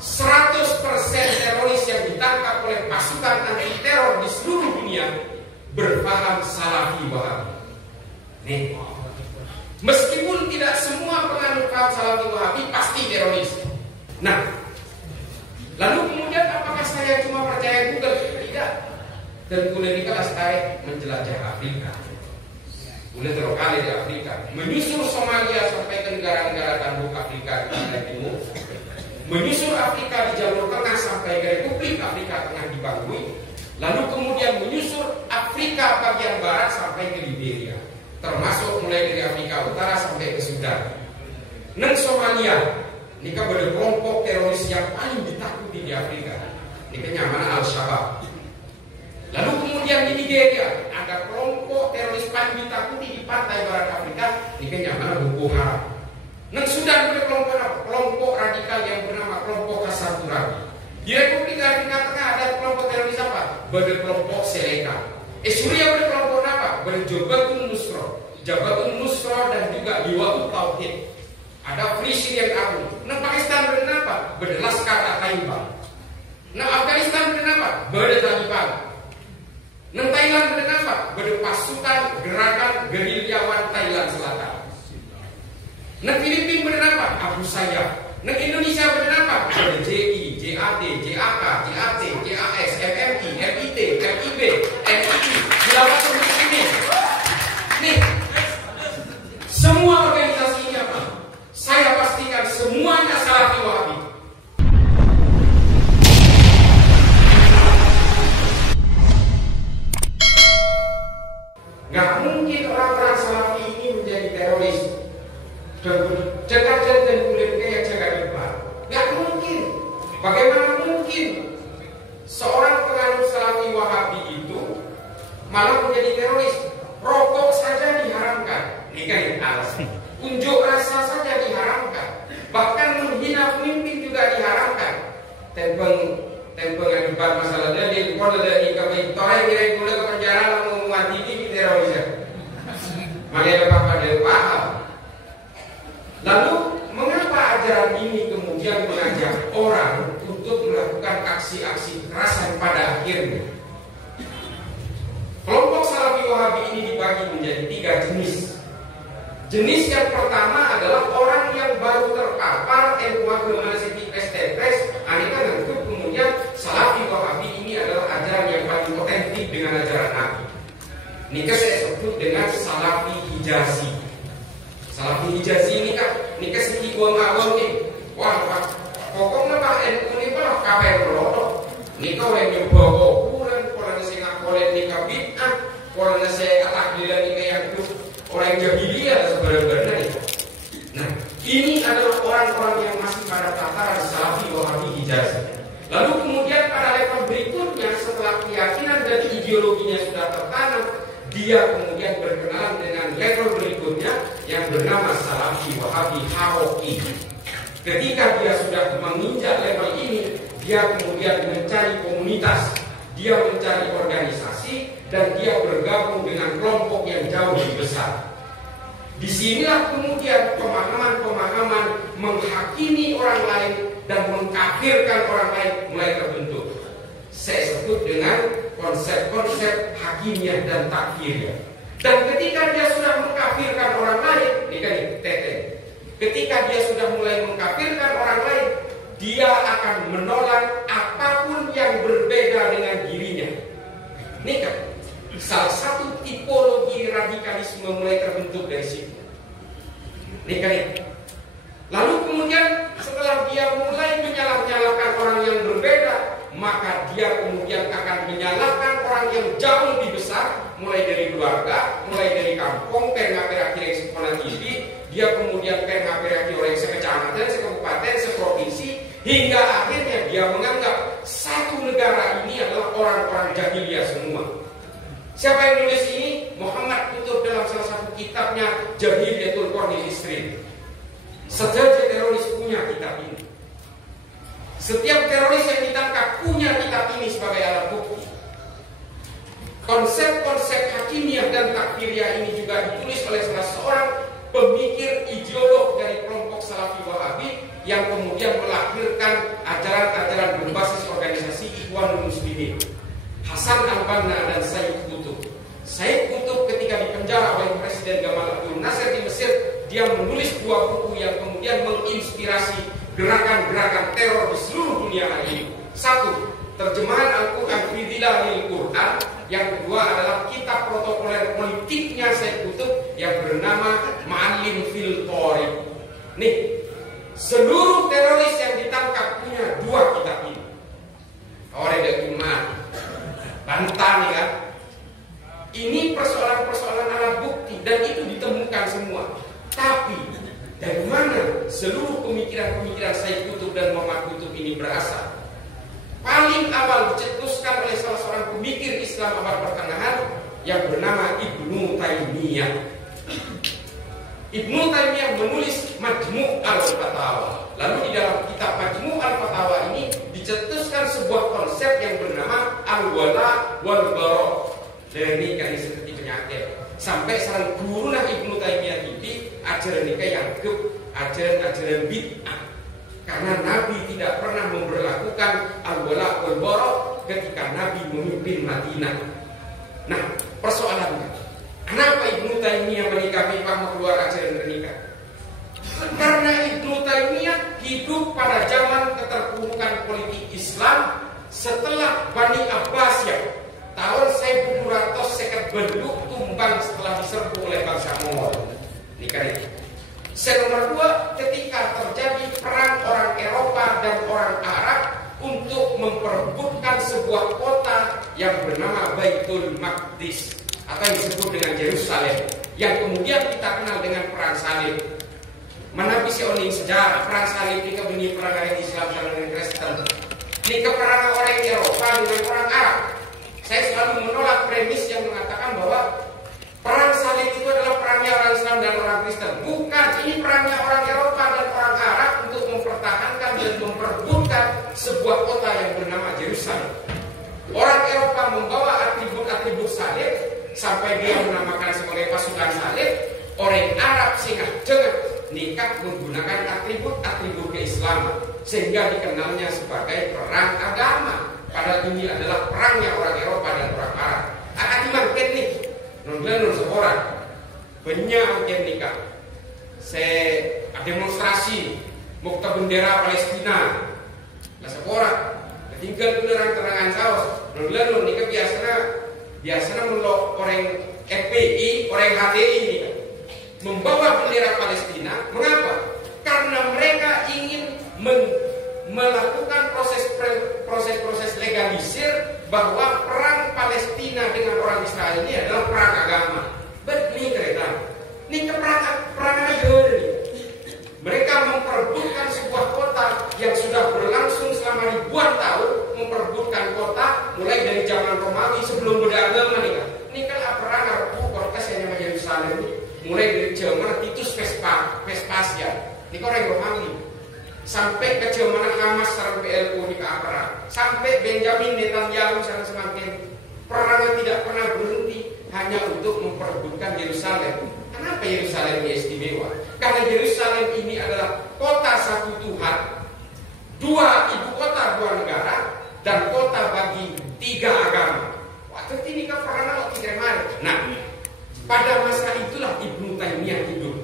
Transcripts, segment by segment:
100% teroris yang ditangkap oleh pasukan anti teror di seluruh dunia berpaham Salafi Wahabi. Nih, meskipun tidak semua penganut paham Salafi Wahabi pasti teroris. Nah, lalu kemudian apakah saya cuma percaya Google? Tidak. Dan kemudian kita tarik menjelajah Afrika. Kemudian terkali di Afrika, menyusur Somalia sampai ke negara-negara tanduk Afrika di timur, menyusur Afrika di jalur tengah sampai ke Republik Afrika Tengah di Bangui, lalu kemudian menyusur Afrika bagian barat sampai ke Liberia, termasuk mulai dari Afrika Utara sampai ke Sudan. Neng Somalia, ini kan pada kelompok teroris yang paling ditakuti di Afrika. Ini kenyamanan Al-Shabaab. Lalu kemudian di Nigeria ada kelompok teroris paling ditakuti di pantai barat Afrika. Ini kenyamanan Boko Haram. Neng Sudan ada kelompok apa? Kelompok radikal yang bernama kelompok Kasaturabi. Di Republik Afrika Tengah ada kelompok teroris apa? Pada kelompok Seleka. Suriah ada kelompok apa? Pada Jabhatun Nusra dan juga Liwatul Tauhid. Ada Free Syrian Army. Neng Pakistan ada apa? Pada Laskar At-Taiba. Neng Afghanistan ada apa? Pada Taliban. Neng Thailand ada apa? Pada pasukan gerakan gerilyawan Thailand Selatan. Neng Filipina ada apa? Abu Sayyaf. Neng Indonesia ada apa? Pada JI, JAD, JAK, JAT, JAS, MMI, MIT, MIB, NII, Khilafatul Muslimin. Nih, semua organisasi ini apa? Saya pastikan semuanya Salafi Wahabi. Gak mungkin orang-orang Salafi ini menjadi teroris dan kulitnya yang jaga depan. Gak mungkin. Bagaimana mungkin seorang penganut Salafi Wahabi itu malah menjadi teroris? Rokok saja diharamkan. Ini kan alasan. Unjuk rasa saja diharamkan. Bahkan menghina pemimpin juga diharamkan. Tempeng debat masalahnya di pon dari kami toreng kira gula ke penjara lalu mati di terorisme. Makanya Bapak dari paham. Lalu mengapa ajaran ini kemudian mengajak orang untuk melakukan aksi-aksi kekerasan pada akhirnya? Kelompok Salafi Wahabi ini dibagi menjadi 3 jenis. Jenis yang pertama adalah orang yang baru terpapar ilmu agama seperti STPS. Anehnya tentu kemudian Salafi Wahabi ini adalah ajaran yang paling otentik dengan ajaran Nabi. Ini saya sebut dengan Salafi Hijazi. Salafi Hijazi ini kan segi awam nih. Wah, pokoknya Pak NU ini Pak kabeh melotot. Nika yang nyoba ukuran, kalau nasi ngakolen nikah bid'ah, kalau nasi takdilan nikah yang itu orang jahiliyah sebenarnya. Nah, ini adalah orang-orang yang masih pada tataran Salafi Wahabi Hijazi. Lalu kemudian pada level berikutnya setelah keyakinan dan ideologinya sudah tertanam, dia kemudian berkenalan dengan level berikutnya yang bernama Salafi Wahabi Haroki. Ketika dia sudah menginjak level ini, dia kemudian mencari komunitas, dia mencari organisasi, dan dia bergabung dengan kelompok yang jauh lebih besar. Disinilah kemudian pemahaman-pemahaman menghakimi orang lain dan mengkafirkan orang lain mulai terbentuk. Saya sebut dengan konsep-konsep hakimiyah dan takfiriyah. Dan ketika dia sudah mengkafirkan orang lain, ini kan teteh. Ketika dia sudah mulai mengkafirkan orang lain, dia akan menolak apapun yang berbeda dengan dirinya. Ini kan salah satu tipologi radikalisme mulai terbentuk dari situ. Ini kan ya. Lalu kemudian setelah dia mulai menyalah-nyalahkan orang yang berbeda, maka dia kemudian akan menyalahkan orang yang jauh lebih besar, mulai dari keluarga, mulai dari kampung, akhir-akhir yang sekolah TV, dia kemudian akhir-akhir orang sekecamatan, sekabupaten, seprovinsi, hingga akhirnya dia menganggap satu negara ini adalah orang-orang jahiliyah semua. Siapa yang nulis ini? Muhammad Kutub dalam salah satu kitabnya Jahiliyatul Qarnil Isrin. Sejajar teroris punya kitab ini. Setiap teroris yang ditangkap punya kitab ini sebagai alat bukti. Konsep-konsep hakimiyah dan takfiriyah ini juga ditulis oleh salah seorang pemikir ideolog dari kelompok Salafi Wahabi yang kemudian melahirkan ajaran-ajaran berbasis organisasi Ikhwanul Muslimin. Hasan al-Banna dan Sayyid Qutb. Sayyid Qutb ketika dipenjara oleh Presiden Gamal Abdel Nasser di Mesir, dia menulis 2 buku yang kemudian menginspirasi gerakan-gerakan teror di seluruh dunia hari ini. 1. Terjemahan Al-Quran fi Dhilalil Quran. Yang kedua adalah kitab protokoler politiknya Sayyid Qutb yang bernama Ma'alim fil Tariq. Nih, seluruh teroris yang ditangkap punya 2 kitab ini. Orang ada iman, bantah nih kan. Ini persoalan-persoalan alat bukti dan itu ditemukan semua. Tapi dari mana seluruh pemikiran-pemikiran Sayyid Qutb dan Muhammad Qutb ini berasal? Paling awal dicetuskan oleh salah seorang pemikir Islam abad pertengahan yang bernama Ibnu Taimiyah. Ibnu Taimiyah menulis Majmu' al-Fatawa. Lalu di dalam kitab Majmu' al-Fatawa ini dicetuskan sebuah konsep yang bernama al-wala wal bara. Dan ini kan seperti penyakit. Sampai sarang gurunah Ibnu Taimiyah ini ajaran nikah yang ajaran bid'ah. Karena Nabi tidak pernah memberlakukan al-wala wal bara ketika Nabi memimpin Madinah. Nah, persoalannya, kenapa Ibnu Taimiyah menikahi Fahma keluar ajaran nikah? Karena Ibnu Taimiyah hidup pada zaman keterpurukan politik Islam setelah Bani Abbasiyah tahun 1250 tumbang setelah diserbu oleh bangsa Mongol. Nikah itu. Nomor 2, ketika terjadi perang orang Eropa dan orang Arab untuk memperebutkan sebuah kota yang bernama Baitul Maqdis atau yang disebut dengan Yerusalem, yang kemudian kita kenal dengan perang salib. Mana bisa oning sejarah perang salib ini kebenih perang orang Islam dan orang Kristen. Ini keperangan orang Eropa dengan orang Arab. Saya selalu menolak premis yang mengatakan bahwa perang salib itu adalah perangnya orang Islam dan orang Kristen. Bukan, ini perangnya orang Eropa dan orang Arab untuk mempertahankan dan memperebutkan sebuah kota yang bernama Yerusalem. Orang Eropa membawa atribut-atribut salib sampai dia menamakan sebagai pasukan salib. Orang Arab singgah jengah nikah menggunakan atribut-atribut keislaman sehingga dikenalnya sebagai perang agama. Padahal ini adalah perangnya orang Eropa dan orang Arab. Akibat teknik non seorang banyak yang nikah. Saya demonstrasi mukta bendera Palestina. Lah seorang tinggal beneran terangan saus. Non nikah biasanya melok orang FPI, orang HTI ini membawa bendera Palestina. Mengapa? Karena mereka ingin melakukan proses legalisir bahwa perang Palestina dengan orang Israel ini adalah perang agama. Ini kereta. Ini perang agama ini. Mereka memperebutkan sebuah kota yang sudah berlangsung selama ribuan tahun, memperebutkan kota mulai dari zaman Romawi sebelum beragama nih kan. Ini kan perang Arab yang namanya Yerusalem ini. Mulai dari zaman Titus Vespasian. Ini orang Romawi. Sampai ke zaman Hamas sarang PLO di Akra, sampai Benjamin Netanyahu sangat semakin perang tidak pernah berhenti hanya untuk memperebutkan Yerusalem. Kenapa Yerusalem ini istimewa? Karena Yerusalem ini adalah kota satu Tuhan, 2 ibu kota 2 negara, dan kota bagi 3 agama. Waktu ini kan perang tidak main. Nah, pada masa itulah Ibnu Taimiyah hidup.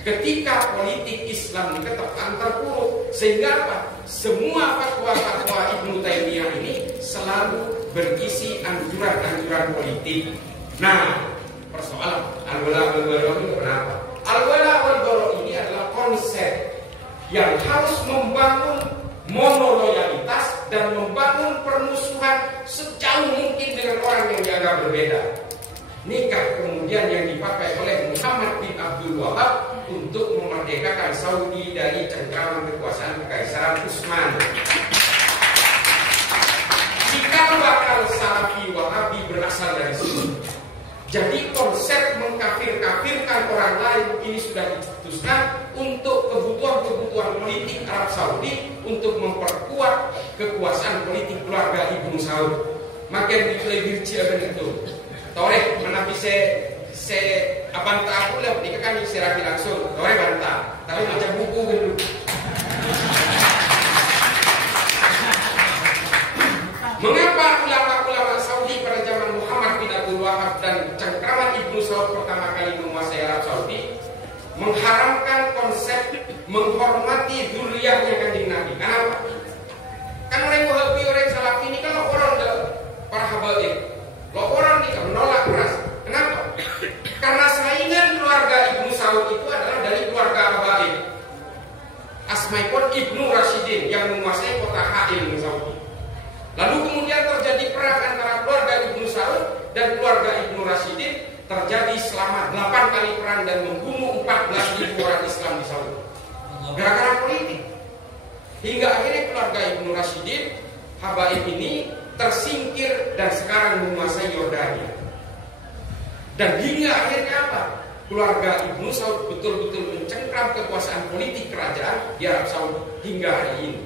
Ketika politik Islam dikatakan terpuruk, sehingga apa? Semua fatwa-fatwa Ibnu Taimiyah ini selalu berisi anjuran-anjuran politik. Nah, persoalan al-wala wal bara itu kenapa? Al-wala wal bara ini adalah konsep yang harus membangun monoloyalitas dan membangun permusuhan sejauh mungkin dengan orang yang dianggap berbeda. Nikah kemudian yang dipakai oleh Muhammad bin Abdul Wahab untuk memerdekakan Saudi dari cengkraman kekuasaan Kekaisaran Utsman. Jika bakal Salafi Wahabi berasal dari sini, jadi konsep mengkafir-kafirkan orang lain ini sudah dicetuskan untuk kebutuhan-kebutuhan politik Arab Saudi untuk memperkuat kekuasaan politik keluarga Ibnu Saud. Makin lebih dengan itu. Toreh menapi se abanta aku lah, ini kan istirahat langsung. Toreh bantah, tapi baca buku dulu. Mengapa ulama-ulama Saudi pada zaman Muhammad bin Abdul Wahab dan cengkraman Ibnu Saud pertama kali menguasai Arab Saudi mengharamkan konsep menghormati dzurriyyahnya Kanjeng Nabi? Kenapa? Kan orang Wahabi, orang Salafi ini kan orang para habaib, orang ini menolak keras. Kenapa? Karena saingan keluarga Ibnu Saud itu adalah dari keluarga habaib. Asmaipun Ibnu Rashidin yang menguasai kota Hail di Saudi. Lalu kemudian terjadi perang antara keluarga Ibnu Saud dan keluarga Ibnu Rashidin, terjadi selama 8 kali perang dan membunuh 14.000 orang Islam di Saudi. Gara-gara politik. Hingga akhirnya keluarga Ibnu Rashidin, habaib ini tersingkir dan sekarang menguasai Yordania. Dan hingga akhirnya apa? Keluarga Ibnu Saud betul-betul mencengkram kekuasaan politik kerajaan di Arab Saudi hingga hari ini.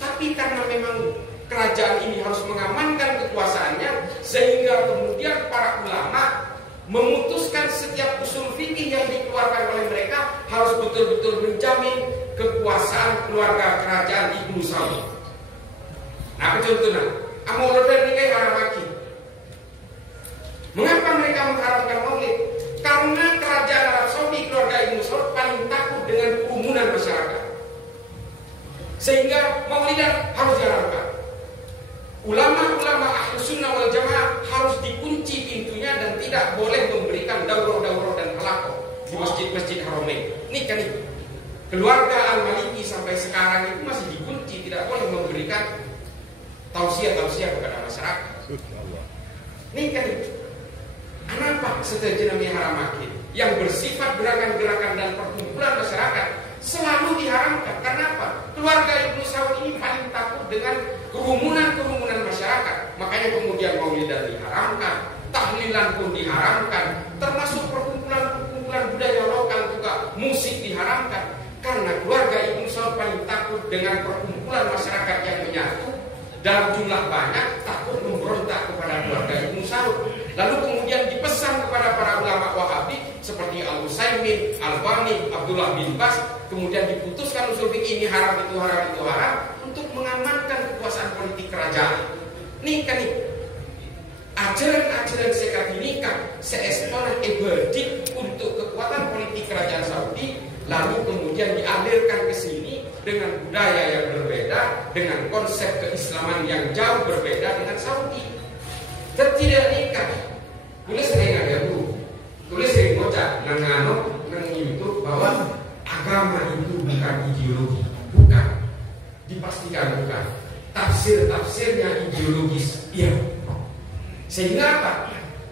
Tapi karena memang kerajaan ini harus mengamankan kekuasaannya, sehingga kemudian para ulama memutuskan setiap usul fikih yang dikeluarkan oleh mereka harus betul-betul menjamin kekuasaan keluarga kerajaan Ibnu Saud. Nah, contohnya, Amorodan ini haramaki. Mengapa mereka mengharamkan maulid? Karena kerajaan Arab Saudi, keluarga Ibnu Saud paling takut dengan kerumunan masyarakat, sehingga maulidan harus diharamkan. Ulama-ulama Ahlus Sunnah wal Jamaah harus dikunci pintunya dan tidak boleh memberikan daurah-daurah dan halaqah di masjid-masjid Haramain. Ini kan itu. Keluarga Al-Maliki sampai sekarang itu masih dikunci, tidak boleh memberikan tausiah-tausiah kepada masyarakat. Ini kan itu. Kenapa setuju namanya haramakin yang bersifat gerakan-gerakan dan perkumpulan masyarakat selalu diharamkan? Karena apa? Keluarga Ibnu Saud ini paling takut dengan kerumunan masyarakat. Makanya kemudian maulidan diharamkan, tahlilan pun diharamkan, termasuk perkumpulan budaya lokal juga, musik diharamkan. Karena keluarga Ibnu Saud paling takut dengan perkumpulan masyarakat yang menyatu dalam jumlah banyak, takut memberontak kepada keluarga Ibnu Saud. Lalu kemudian dipesan kepada para ulama Wahabi seperti Al-Utsaimin, Al-Albani, Abdullah bin Bas, kemudian diputuskan usul fikih ini haram itu haram untuk mengamankan kekuasaan politik kerajaan. Ini kan ini ajaran-ajaran sekat nikah seestoran eberdik untuk kekuatan politik kerajaan Saudi, lalu kemudian dialirkan ke sini dengan budaya yang berbeda, dengan konsep keislaman yang jauh berbeda dengan Saudi. Tidak nikah. Tulis sering ada tulis sering baca nang YouTube bahwa agama itu bukan ideologi, bukan. Dipastikan bukan. Tafsir-tafsirnya ideologis. Iya. Sehingga apa?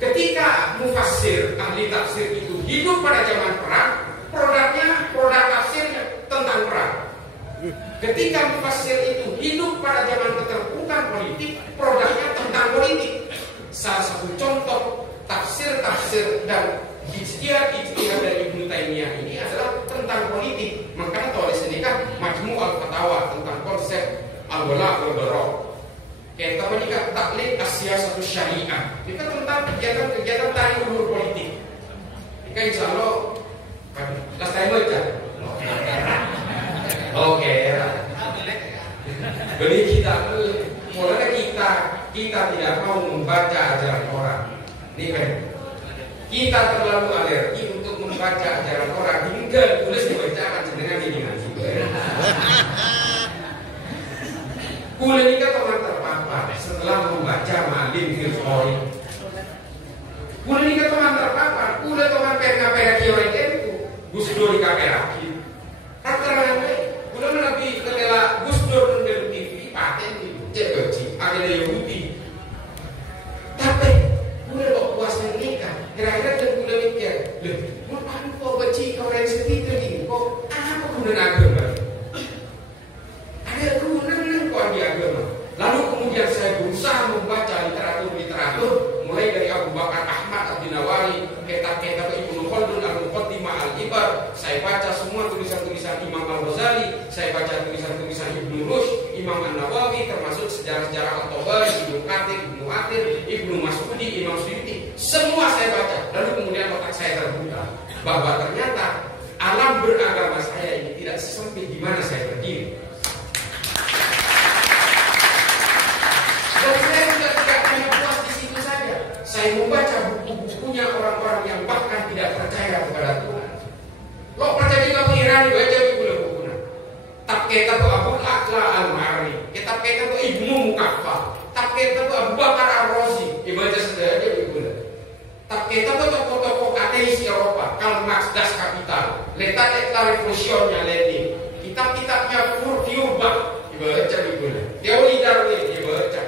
Ketika mufassir, ahli tafsir itu hidup pada zaman perang, produk tafsirnya tentang perang. Ketika mufassir itu hidup pada zaman keterpurukan politik, produknya tentang politik. Salah satu contoh tafsir dan ijtihad dari Ibnu Taimiyah ini adalah tentang politik. Makanya tulis ini kan Majmu' al-Fatawa tentang konsep al-wala wal bara. Kita menikah taklid as-siyasatu syariah. Kita tentang kegiatan tarik ulur politik. Ini kan insya Allah last time aja. Oke. Jadi kita tidak mau membaca ajaran orang. Ini kan kita terlalu alergi untuk membaca ajaran orang. Hingga tulis dibacakan dengan ini nanti. Kuliah ini teman terpapar setelah membaca Ma'lim Firqori. Kuliah ini teman terpapar. Kuliah teman pernah kiori itu Gus Dur kakek. Rata-rata kuliah lebih kelela Gus Dur dan TV paten itu cek ada Yahudi. Tapi kuliah kok puasa nikah. Kira-kira dan kuliah mikir, loh, ngapain kok baca orang sedih ini? Kok apa gunanya agama? Ada gunanya kok di agama. Lalu kemudian saya berusaha membaca literatur mulai dari Abu Bakar Ahmad Ad-Dinawari, kitab-kitab Ibnu Khaldun Al-Muqaddimah Al-Ibar. Saya baca semua tulisan-tulisan Imam Al-Ghazali, saya baca tulisan-tulisan Ibnu Rushd, Imam An-Nawawi, termasuk sejarah-sejarah At-Tabari, Ibnu Katsir, Ibnu Athir, Ibnu Mas'udi, Imam Suyuti. Semua saya baca. Lalu kemudian otak saya terbuka bahwa ternyata alam beragama saya ini tidak sesempit di mana saya berdiri. buku-bukunya orang-orang yang bahkan tidak percaya kepada Tuhan. Lo percaya juga Iran baca buku-bukunya. Tak kita tuh Abu Akla Al-Mari, kita tuh Ibnu Mukaffah, tak kita tuh Abu Bakar Ar-Razi, dibaca saja bukunya. Tak kita tuh tokoh-tokoh ateis Eropa, Karl Marx, Das Kapital, L'état et la Révolution Lenin, kitab-kitabnya Furtjubah, dibaca bukunya. Teori Darwin dibaca.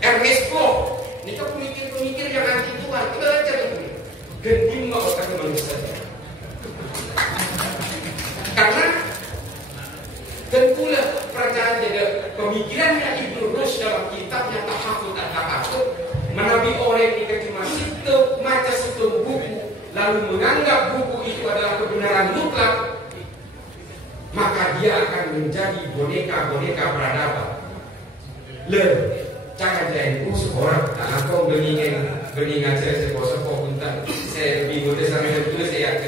Ernest Bloch, ini kan pemikir-pemikir yang anti Tuhan, dibaca bukunya. Gendima otak manusia. Karena tentulah percaya pada pemikirannya Ibnu Rushd dalam kitabnya Tahafut at-Takasur, menabi orang ini cuma maca situ buku lalu menganggap buku itu adalah kebenaran mutlak, maka dia akan menjadi boneka-boneka peradaban. Jangan jadi seorang tak kau beringin aja sekolah punten saya bingung sampai betul saya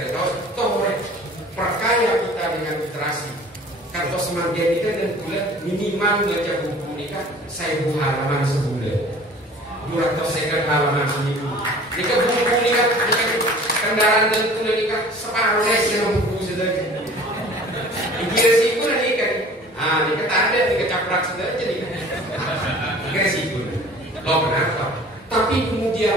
tahu orang perkaya kita dengan literasi. Kalau semakin ini kan bulan minimal baca buku ini kan 1000 halaman sebulan, 200 halaman seminggu. Ini kan buku ini kan kendaraan dan bulan ini kan separuh yang buku saja. Ini resiko nanti kan, ini kan ada di kecaprak saja nih kan. Resiko. Loh kenapa? Tapi kemudian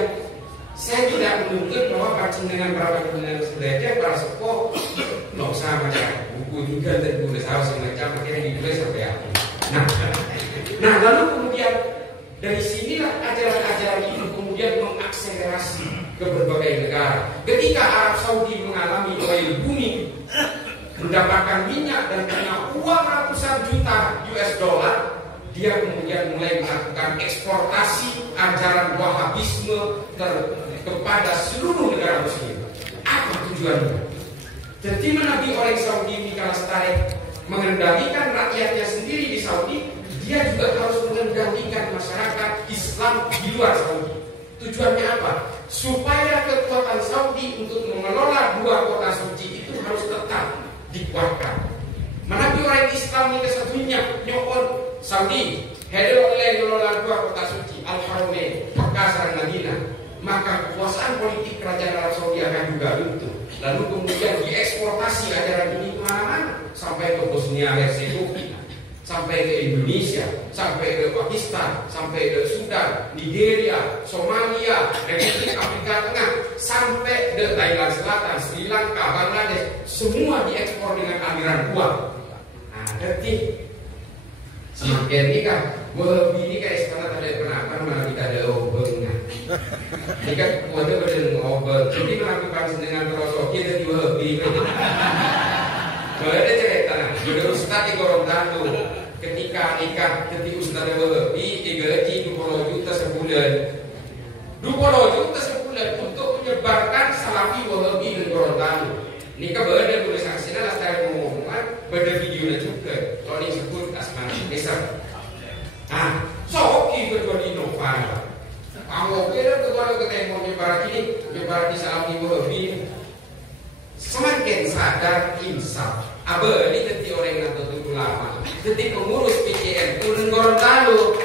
saya tidak menuntut bahwa bacaan dengan berapa bulan saja para sepuh nggak usah baca buku juga dan tulis harus membaca akhirnya ditulis sampai apa. Nah lalu kemudian dari sinilah ajaran-ajaran itu kemudian mengakselerasi ke berbagai negara. Ketika Arab Saudi mengalami oil booming, mendapatkan minyak dan punya uang ratusan juta US dollar, dia kemudian mulai melakukan eksportasi ajaran Wahhabisme kepada seluruh negara Muslim. Apa tujuannya? Jadi menabi orang Saudi Mikael Starek mengendalikan rakyatnya sendiri di Saudi, dia juga harus mengendalikan masyarakat Islam di luar Saudi. Tujuannya apa? Supaya kekuatan Saudi untuk mengelola 2 kota suci itu harus tetap dikuatkan. Menabi orang Islam ini satunya nyokon Saudi, hedon oleh mengelola 2 kota suci, Al-Haramain, Makkah dan Madinah, maka kekuasaan politik kerajaan Arab Saudi akan juga runtuh. Lalu kemudian dieksportasi ajaran ini kemana-mana, sampai ke Bosnia Herzegovina, sampai ke Indonesia, sampai ke Pakistan, sampai ke Sudan, Nigeria, Somalia, Republik Afrika Tengah, sampai ke Thailand Selatan, Sri Lanka, Bangladesh, semua diekspor dengan aliran uang. Nah, jadi semakin ini kan, ini kan sekarang tak ada penakar, malah kita ada obengnya. Ini kan kuatnya berden ngobel, jadi melakukan dengan terosoki dan Wahabi. Kalau ada cerita, ada ustaz di Gorontalo, ketika nikah, ketika ustaz Wahabi, digaji 20 juta sebulan. 20 juta sebulan untuk menyebarkan salafi Wahabi di Gorontalo. Nikah berada boleh saksinya lah saya ngomongan, pada videonya juga. Kalau ini sebut asman besar. Nah, soki kedua di Nova. Kamu kira kedua ketemu nyebar di salafi Wahabi. Semakin sadar insaf. Aba ini tadi orang yang tentu ulama, tadi pengurus PCN turun Gorontalo.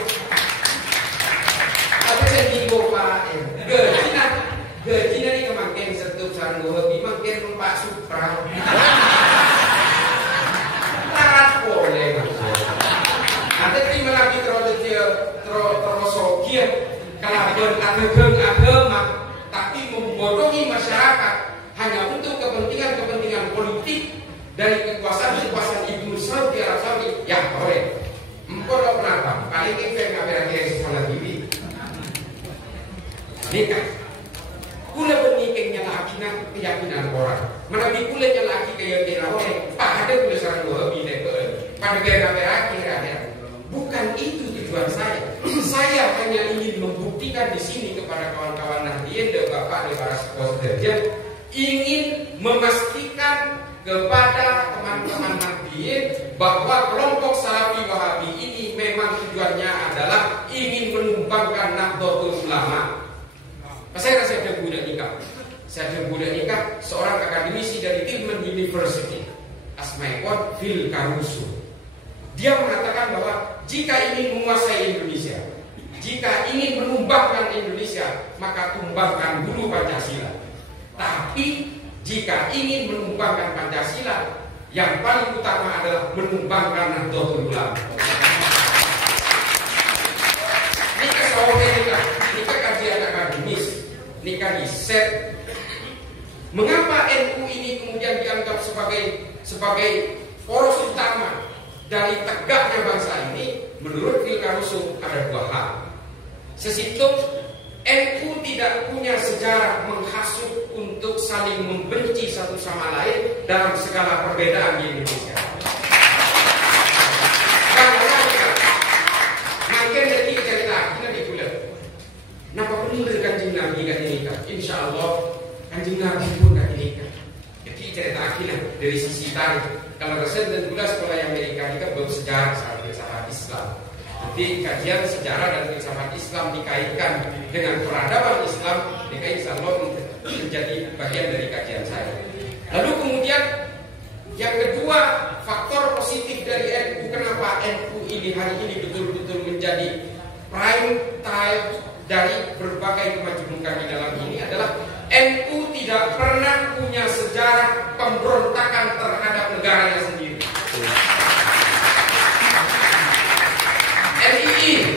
Apa yang dibawa gajinya ni kemakin setup sarang Wahabi makin numpak Supra. Larat boleh maksudnya. Ada di melaki terosokia kalaban agama, tapi membodohi masyarakat hanya untuk kepentingan politik dari kekuasaan Ibnu Saud di Arab Saudi. Ya boleh. Empor kenapa? Paling kita ngabar-ngabar sekolah TV. Nikah. Kula bernikahnya laki keyakinan orang. Menabi kula yang laki keyakinan orang. Pak ada kula sarang Wahabi nekeen. Pada akhir. Bukan itu tujuan saya. Saya hanya ingin membuktikan di sini kepada kawan-kawan Nahdien dan Bapak dan para sekalian, ingin memastikan kepada teman-teman Nahdien bahwa kelompok Salafi Wahabi ini memang tujuannya adalah ingin menumbangkan Nahdlatul Ulama. Saya rasa ada budak nikah. Saya ada budak nikah seorang akademisi dari Tillman University, Asmaikon Phil Caruso. Dia mengatakan bahwa jika ingin menguasai Indonesia, jika ingin menumbangkan Indonesia, maka tumbangkan dulu Pancasila. Tapi jika ingin menumbangkan Pancasila, yang paling utama adalah menumbangkan Nahdlatul Ulama. Nika soalnya nika kajian akademis, nika riset. Mengapa NU ini kemudian dianggap sebagai poros utama dari tegaknya bangsa ini? Menurut Wilka Rusuk ada dua hal. Sesitung, NU tidak punya sejarah menghasut untuk saling membenci satu sama lain dalam segala perbedaan di Indonesia. Makin jadi cerita kita dikulit. Napa benar Kanjeng Nabi kan nikah? Insya Allah Kanjeng Nabi pun kan nikah. Jadi cerita kita dari sisi tarikh. Kalau Rasul dan Gula sekolah Amerika ini kan baru sejarah sama filsafat Islam. Jadi kajian sejarah dan filsafat Islam dikaitkan dengan peradaban Islam, insya Allah menjadi bagian dari kajian saya. Lalu kemudian yang kedua, faktor positif dari NU, kenapa NU ini hari ini betul-betul menjadi prime time dari berbagai kemajemukan di dalam ini adalah NU tidak pernah punya sejarah pemberontakan terhadap negaranya sendiri. NII,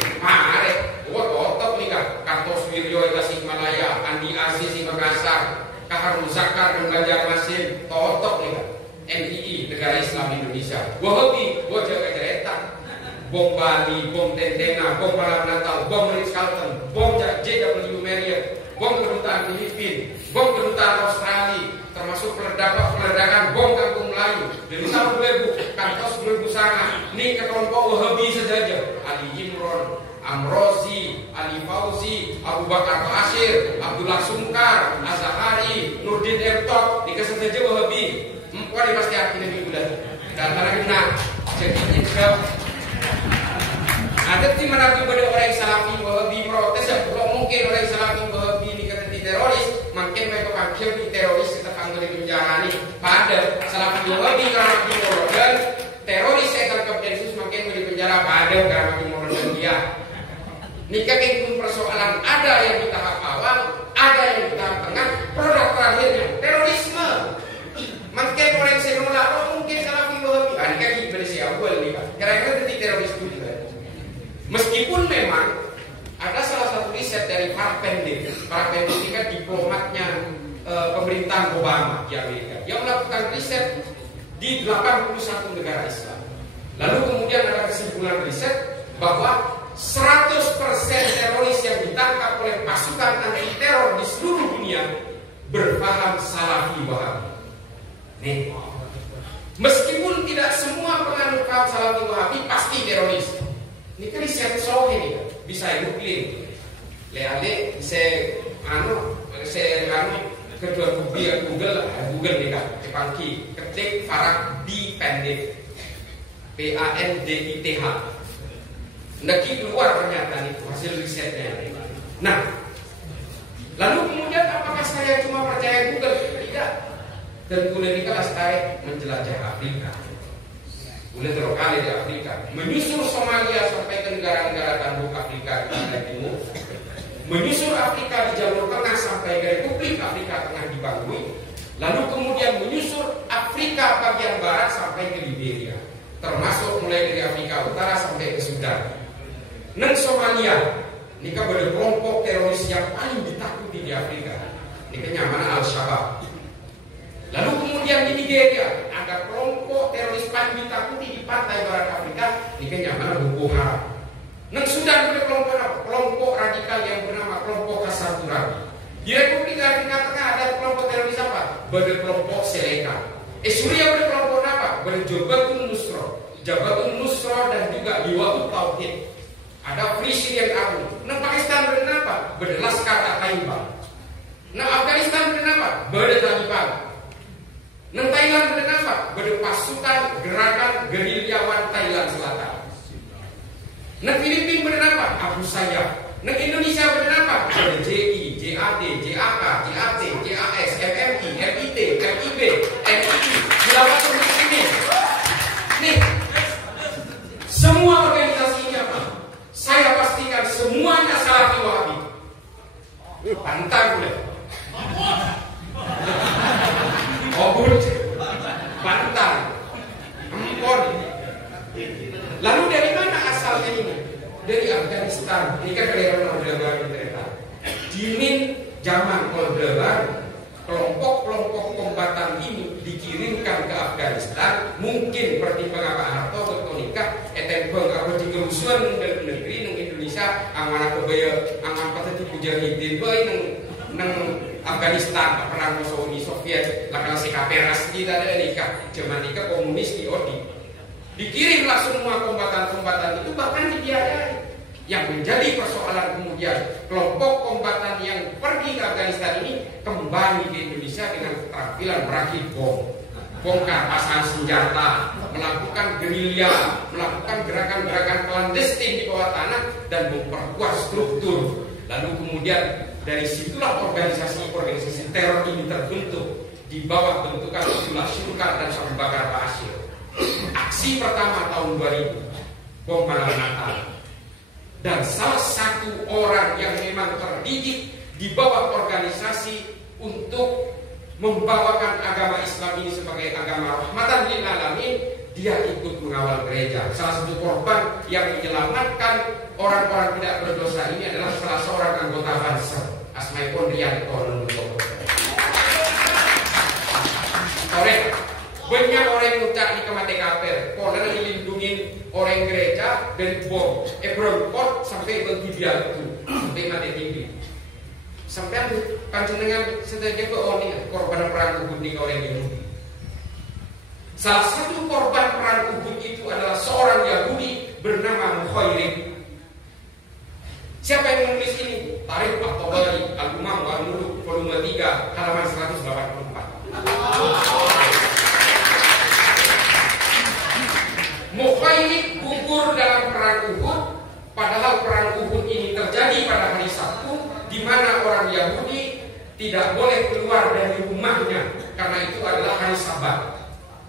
otot nih kan, Kartos Wirjo Tasikmalaya, Andi Aziz di Makassar, Kahar Muzakar dan Banjarmasin, totok nih kan. NII, Negara Islam Indonesia. Wahabi, jaga cerita. Bom Bali, bom Tentena, bom Malam Natal, bom Ritz-Carlton, bom JW Marriott, bom kedutaan Filipina, bom kedutaan Australia, termasuk peledakan bom Kampung Melayu. Dari tahun 2000, Kantos 2000 sana, ini ke kelompok Wahabi saja. Ali Imron, Amrozi, Ali Fauzi, Abu Bakar Bashir, Abdullah Sungkar, Azhari, Nurdin Ertok, ini saja Wahabi. Wali pasti akhirnya diudah. Dan karena kena jadi insya ada di mana tuh pada orang Salafi Wahabi protes ya, kalau mungkin orang Salafi Wahabi ini kena di teroris, makin mereka panggil di teroris kita panggil di penjara nih. Pada Salafi Wahabi karena Timur dan teroris saya tangkap Densus makin di penjara pada karena Timur dan dia. Nikah itu persoalan ada yang di tahap awal, ada yang di tahap tengah, produk terakhirnya terorisme. Makin orang saya nolak, mungkin Salafi Wahabi. Ini kan Indonesia awal nih Pak. Kira-kira jadi teroris juga. Meskipun memang ada salah satu riset dari Mark Pendek. Mark Pendek ini kan diplomatnya pemerintahan Obama di Amerika. Yang melakukan riset di 81 negara Islam. Lalu kemudian ada kesimpulan riset bahwa 100% teroris yang ditangkap oleh pasukan anti teror di seluruh dunia berpaham Salafi Wahabi. Nih, meskipun tidak semua penganut paham Salafi Wahabi pasti teroris. Ini kan riset soal ini bisa googling. Leale saya kedua Google nih kan, dipanggil ketik Farag di pendek PANDITH. Ndaki keluar ternyata nih hasil risetnya. Nah, lalu kemudian apakah saya cuma percaya Google? Tidak. Dan Google ini kan saya menjelajah Afrika. Boleh terkali di Afrika, menyusul Somalia sampai ke negara-negara tanduk Afrika di timur, menyusul Afrika di jalur tengah sampai ke Republik Afrika Tengah di Bangui, lalu kemudian menyusul Afrika bagian barat sampai ke Liberia, termasuk mulai dari Afrika Utara sampai ke Sudan. Neng Somalia, ini kan ada kelompok teroris yang paling ditakuti di Afrika, ini kenyamanan Al-Shabaab. Lalu kemudian di Nigeria ada kelompok teroris paling ditakuti di pantai barat Afrika, ini kenyamanan Boko Haram. Neng Sudan ada kelompok apa? Kelompok radikal yang bernama kelompok Kasar Turabi. Di Republik Afrika Tengah ada kelompok teroris apa? Ada kelompok Seleka. Suriah ada kelompok apa? Ada Jabhatun Nusra dan juga Liwaul Tauhid. Ada Free Syrian Army. Neng Pakistan ada apa? Ada Laskar Taiba. Neng Afghanistan ada apa? Ada Taliban. Neng Thailand kenapa? Berpasukan gerakan gerilyawan Thailand Selatan. Neng Filipina kenapa? Abu Sayyaf. Neng Indonesia kenapa? Ada JI, JAD, JAK, JAT, JAS, MMI, MIT, MIB, MII, Khilafatul Muslimin. Nih, semua organisasi ini apa? Saya pastikan semua Islam ini dari Afghanistan. Ini kan kalian Orde Baru ternyata. Dinin zaman Orde Baru, kelompok-kelompok kombatan ini dikirimkan ke Afghanistan. Mungkin pertimbangan Pak Harto berkomunikasi etembang apa di kerusuhan dalam negeri nang Indonesia amanah kebaya angan patah mujahidin bae nang Afghanistan perang Uni Soviet lakana CKP asli ada nikah zaman nikah komunis di Odi dikirimlah semua kombatan-kombatan itu bahkan dibiayai. Yang menjadi persoalan kemudian kelompok kombatan yang pergi ke Afghanistan ini kembali ke Indonesia dengan keterampilan merakit bom, bongkar pasang senjata, melakukan gerilya, melakukan gerakan-gerakan clandestin di bawah tanah dan memperkuat struktur. Lalu kemudian dari situlah organisasi-organisasi teror ini terbentuk di bawah bentukan Abdullah Syurkar dan Abu Bakar Ba'asyir. Aksi pertama tahun 2000, bom malam Natal. Dan salah satu orang yang memang terdidik di bawah organisasi untuk membawakan agama Islam ini sebagai agama rahmatan lil alamin, dia ikut mengawal gereja. Salah satu korban yang menyelamatkan orang-orang tidak berdosa ini adalah salah seorang anggota Banser, Asmaipun Rianto. Banyak orang yang ngucap di kemati kafir, konon dilindungin orang gereja dari bom, berempot sampai bertibial itu, sampai mati tinggi. Sampai panjenengan setelah ke oni korban perang Uhud di orang Yahudi. Salah satu korban perang Uhud itu adalah seorang Yahudi bernama Mukhairib. Siapa yang menulis ini? Tarikh At-Tabari, Al-Umam Al-Muluk, volume 3, halaman 184. Mukhairib gugur dalam perang Uhud, padahal perang Uhud ini terjadi pada hari Sabtu, di mana orang Yahudi tidak boleh keluar dari rumahnya karena itu adalah hari Sabat.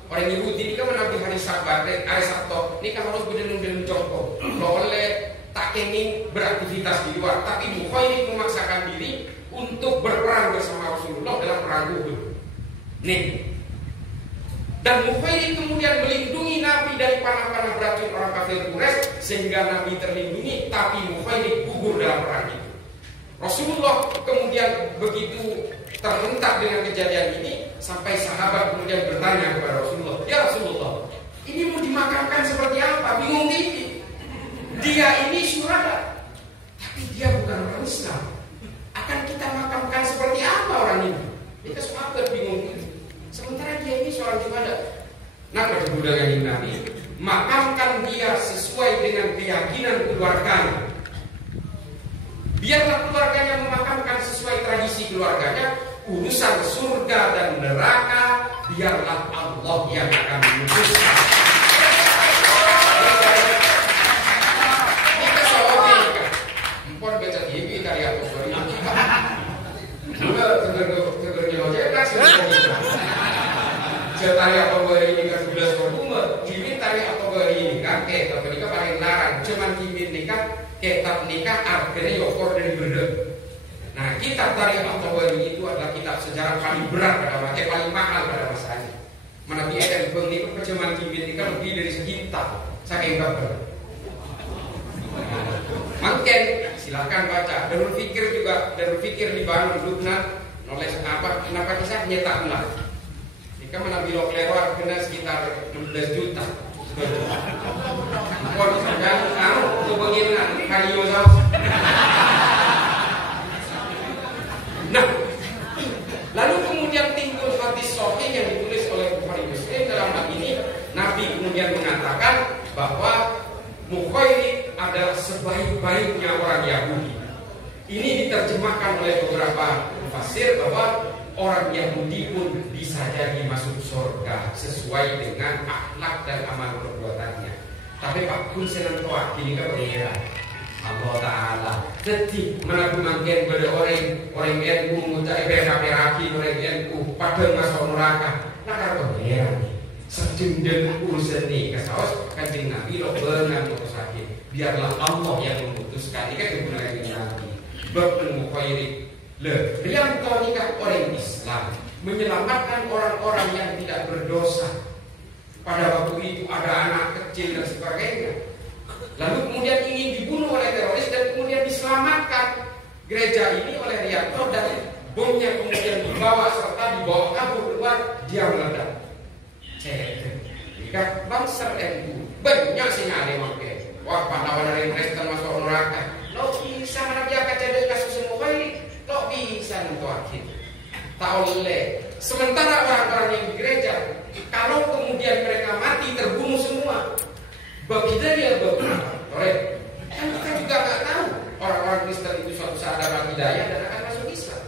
Orang Yahudi ini kan menampi hari Sabat dan hari Sabtu ini kan harus berenung-renung jongkok, boleh tak ingin beraktivitas di luar. Tapi Mukhairib memaksakan diri untuk berperang bersama Rasulullah dalam perang Uhud. Nih. Dan Mukhairib kemudian melindungi Nabi dari panah-panah beracun orang kafir Quraisy sehingga Nabi terlindungi, tapi Mukhairib gugur dalam perang itu. Rasulullah kemudian begitu terhentak dengan kejadian ini sampai sahabat kemudian bertanya kepada Rasulullah, "Ya Rasulullah, ini mau dimakamkan seperti apa? Bingung ini. Dia ini syuhada, tapi dia bukan orang Islam. Akan kita makamkan seperti apa orang ini?" Kita sahabat bingung ini. Sementara dia ini seorang syuhada. Nah, pada budaya Nabi, makamkan dia sesuai dengan keyakinan keluarganya. Biarlah keluarganya memakamkan sesuai tradisi keluarganya. Urusan surga dan neraka biarlah Allah yang akan memutuskan. Kita soalnya empon baca TV dari apa sorry. Juga segernya lojelas tari apa bari ini kan 11 Oktober, jimin tari apa bari ini kan kitab nikah paling larang, cuman jimin nikah kitab nikah artinya yokor dari berdek. Nah, kitab tari apa bari itu adalah kitab sejarah paling berat pada masa, paling mahal pada masanya. Mana dia kan itu cuman jimin nikah lebih dari sejuta, saking kabar. Mungkin silakan baca. Darul Fikir juga, Darul Fikir di Bandung, Lubnan, nulis apa? Kenapa kisah nyetak ulang? Jika menambil lewat kena sekitar 16 juta. Kalau misalkan, itu bagaimana? Kayu jauh. Nah, lalu kemudian timbul hadis sahih yang ditulis oleh Bukhari Muslim. Dalam hal ini, Nabi kemudian mengatakan bahwa Mukhairib adalah sebaik-baiknya orang Yahudi. Ini diterjemahkan oleh beberapa mufassir bahwa orang Yahudi pun bisa jadi masuk surga sesuai dengan akhlak dan amal perbuatannya. Tapi Pak Kun senang toa kini ke pengira Allah Ta'ala. Jadi mana pun mungkin pada orang NU muncak beraki orang NU pada masuk neraka. Nah kalau pengira sedang dan urusan ini kesawas Kanjeng Nabi lo benar memutuskan. Biarlah Allah yang memutuskan. Ini kan kebenaran Nabi. Berpengukhairik. Rianto nikah orang Islam menyelamatkan orang-orang yang tidak berdosa. Pada waktu itu ada anak kecil dan sebagainya. Lalu kemudian gereja ini oleh Rianto dan bomnya kemudian dibawa serta dibawa kabur keluar, dia meledak. Jika bangsa NU banyak sih ada makai. Wah, pahlawan dari Kristen masuk neraka. Lo bisa mana dia kacau kasus semua baik. Lo bisa untuk akhir. Tak oleh. Sementara orang-orang yang di gereja, kalau kemudian mereka mati terbunuh semua, bagi dia beberapa. Kan kita juga nggak tahu orang-orang Kristen itu suatu saat dapat hidayah dan akan masuk Islam.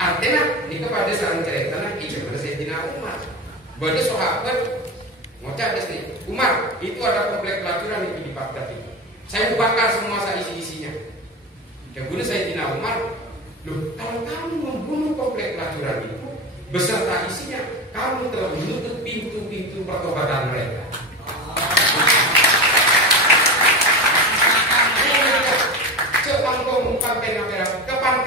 Artinya, ini kepada seorang cerita lagi sebenarnya Sayyidina Umar. Bagi sahabat, ngocap nih, Umar, itu ada komplek pelacuran itu di Baghdad itu. Saya bakar semua isi-isinya. Dan guna Sayyidina Umar, loh, kalau kamu membunuh komplek pelacuran itu beserta isinya, kamu telah menutup pintu-pintu pertobatan mereka.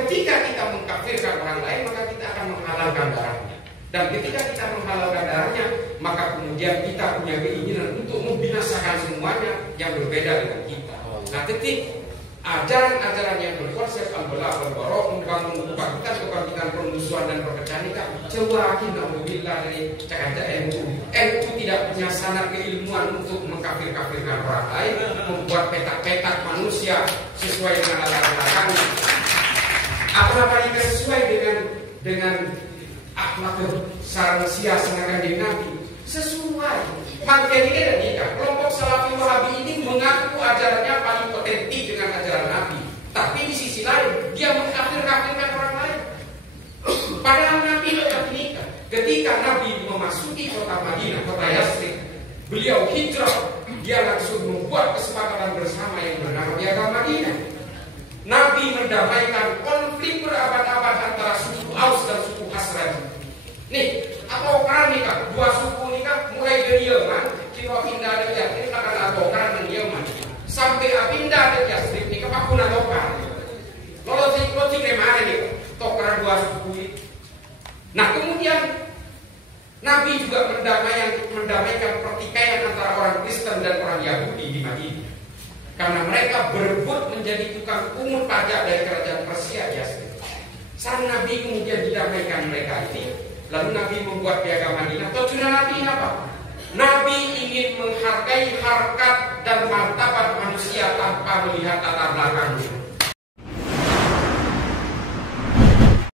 Ketika kita mengkafirkan orang lain, maka kita akan menghalalkan darahnya. Dan ketika kita menghalalkan darahnya, maka kemudian kita punya keinginan untuk membinasakan semuanya yang berbeda dengan kita. Nah, ketika ajaran-ajaran yang berkonsep al-bala wal-bara membangun kebangkitan permusuhan dan perpecahan ini, coba kita alhamdulillah dari cakap NU. NU tidak punya sanad keilmuan untuk mengkafir-kafirkan orang lain, membuat petak-petak manusia sesuai dengan latar belakangnya. Apa yang sesuai dengan akhlak sarang siasat di Nabi sesuai. Makanya ini dan nikah. Kelompok Salafi Wahabi ini mengaku ajarannya paling otentik dengan ajaran Nabi. Tapi di sisi lain dia mengkafir-kafirkan orang lain. Padahal Nabi tidak nikah. Ketika Nabi memasuki kota Madinah, kota Yathrib, beliau hijrah. Dia langsung membuat kesepakatan bersama yang bernama Piagam Madinah. Nabi mendamaikan konflik berabad-abad antara suku Aus dan suku Khazraj. Nih, atau orang nikah, dua suku nikah mulai dari Yaman, kira pindah dari Yathrib akan atau orang dari Yaman, sampai pindah dari Yathrib nikah aku nak tokar. Lo sih mana nih? Tokar dua suku ini. Nah kemudian Nabi juga mendamaikan pertikaian antara orang Kristen dan orang Yahudi di Madinah. Karena mereka berebut menjadi tukang pungut pajak dari kerajaan Persia, ya. Sang Nabi kemudian didamaikan mereka ini. Lalu Nabi membuat Piagam Madinah. Tujuan Nabi apa? Nabi ingin menghargai harkat dan martabat manusia tanpa melihat latar belakangnya.